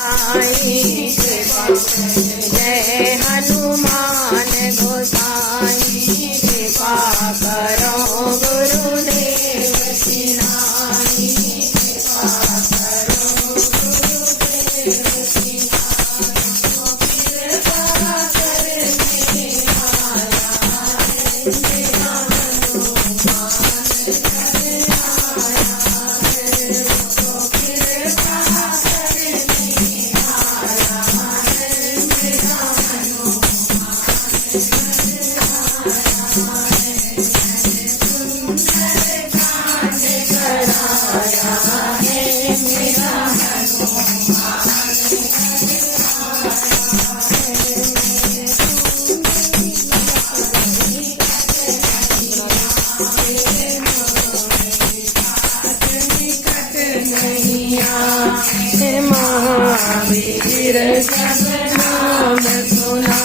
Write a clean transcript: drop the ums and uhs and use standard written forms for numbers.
आई कृपा जय हनुमान गोसाई कृपा करो गुरुदेव की नाई कृपा करो गुरुदेव की कृपा करने वाला है मेरा हनुमान घर आया है तो कृपा महावीर सब नाम सुना